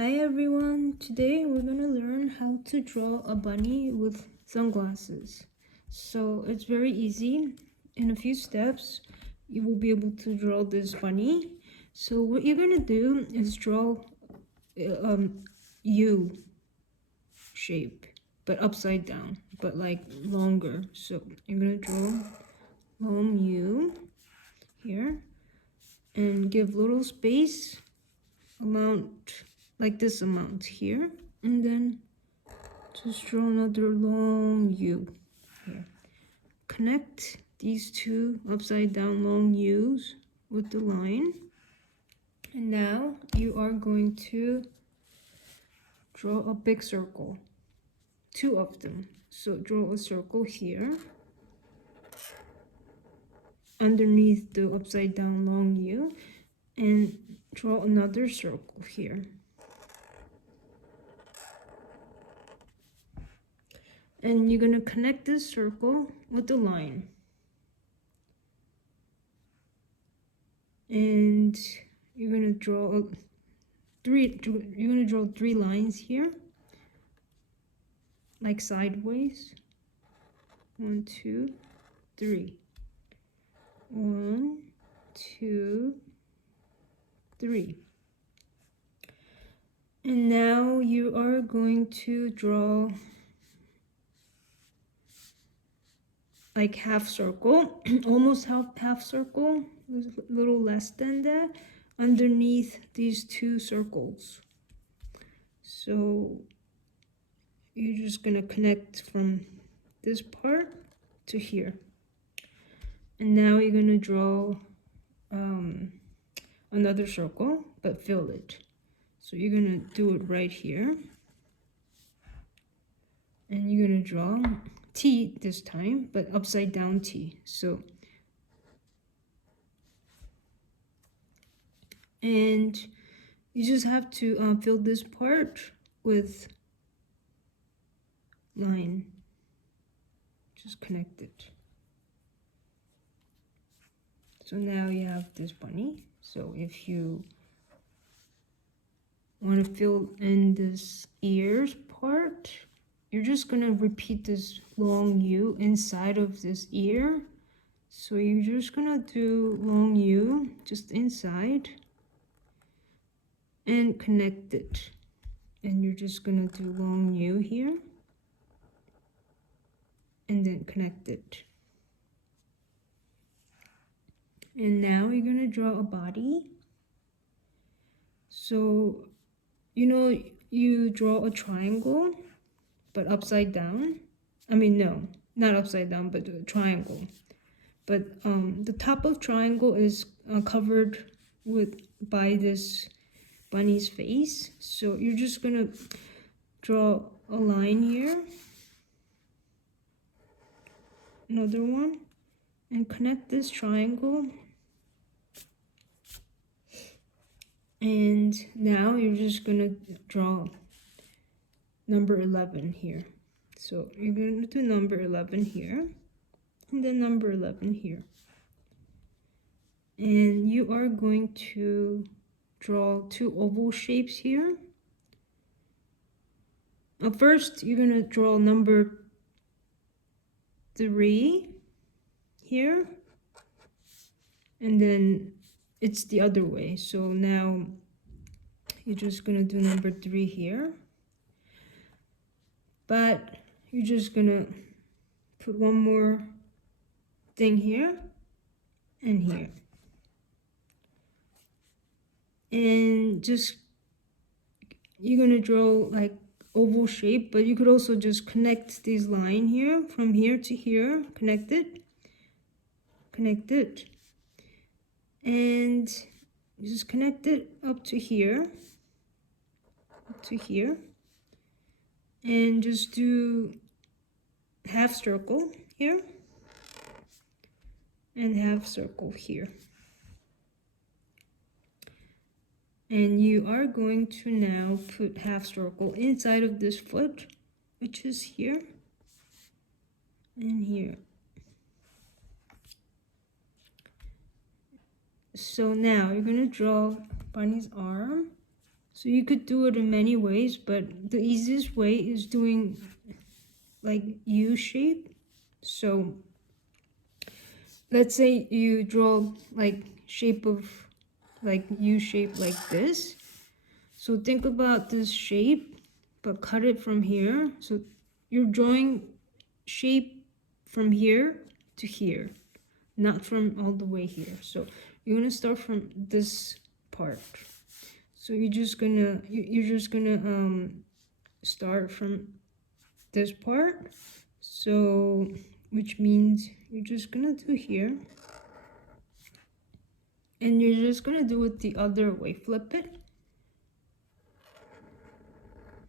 Hi everyone, today we're going to learn how to draw a bunny with sunglasses. So it's very easy. In a few steps you will be able to draw this bunny. So what you're going to do is draw U shape, but upside down, but like longer. So you're going to draw long U here and give little space amount like this amount here, and then just draw another long U here. Connect these two upside down long U's with the line, and now you are going to draw a big circle, two of them. So draw a circle here underneath the upside down long U, and draw another circle here. And you're going to connect this circle with the line. And you're going to draw three lines here, like sideways. 1, 2, 3. 1, 2, 3. And now you are going to draw like half circle, almost half circle, a little less than that, underneath these two circles. So you're just gonna connect from this part to here. And now you're gonna draw another circle, but fill it. So you're gonna do it right here. And you're gonna draw T this time, but upside down T. So, and you just have to fill this part with line. Just connect it. So now you have this bunny. So if you want to fill in this ears part, you're just gonna repeat this long U inside of this ear. So you're just gonna do long U just inside and connect it. And you're just gonna do long U here and then connect it. And now you're gonna draw a body. So, you know, you draw a triangle, but upside down. I mean, no, not upside down, but a triangle. But the top of triangle is covered by this bunny's face. So you're just gonna draw a line here, another one, and connect this triangle. And now you're just gonna draw number 11 here. So you're gonna do number 11 here, and then number 11 here. And you are going to draw two oval shapes here. First, you're gonna draw number 3 here, and then it's the other way. So now you're just gonna do number 3 here, but you're just gonna put one more thing here and here, and just you're gonna draw like oval shape, but you could also just connect these line here from here to here, connect it, and just connect it up to here, and just do half circle here and half circle here. And you are going to now put half circle inside of this foot, which is here and here. So now you're going to draw bunny's arm. So you could do it in many ways, but the easiest way is doing like U shape. So let's say you draw like shape of like U shape like this. So think about this shape, but cut it from here. So you're drawing shape from here to here, not from all the way here. So you're gonna start from this part. So you're just gonna start from this part. So which means you're just gonna do here, and you're just gonna do it the other way. Flip it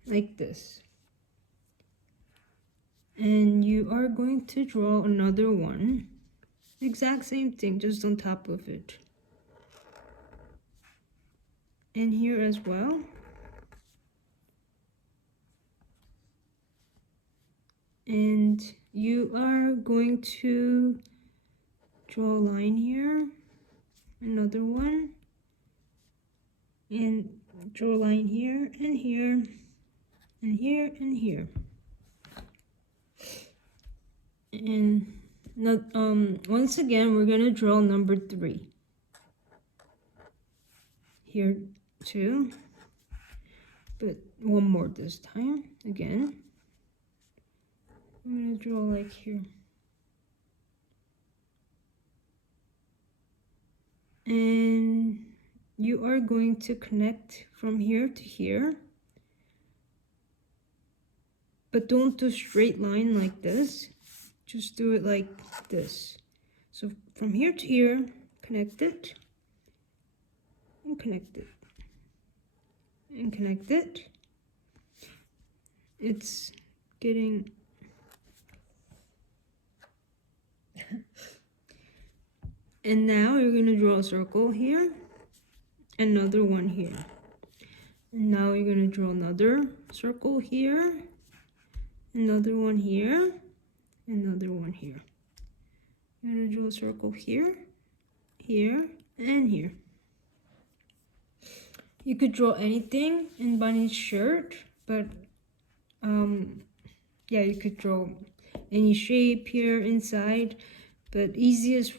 like this, and you are going to draw another one, exact same thing, just on top of it, and here as well. And you are going to draw a line here, another one, and draw a line here and here and here and here. And not, once again, we're gonna draw number 3 here too, but one more this time. Again, I'm gonna draw like here, and you are going to connect from here to here, but don't do straight line like this, just do it like this. So from here to here, connect it, and connect it, and connect it. It's getting and now you're gonna draw a circle here, another one here, and now you're gonna draw another circle here, another one here, another one here. You're gonna draw a circle here, here, and here. You could draw anything in Bunny's shirt, but yeah, you could draw any shape here inside, but easiest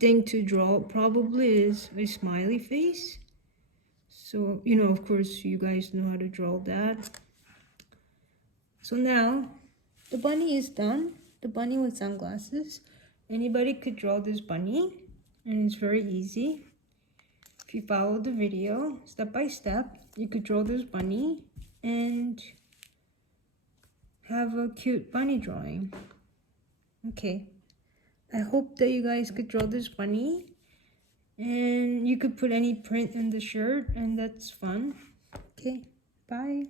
thing to draw probably is a smiley face. So, you know, of course, you guys know how to draw that. So now, the bunny is done. The bunny with sunglasses. Anybody could draw this bunny, and it's very easy. If you follow the video step by step, you could draw this bunny and have a cute bunny drawing. Okay, I hope that you guys could draw this bunny, and you could put any print in the shirt, and that's fun. Okay, bye.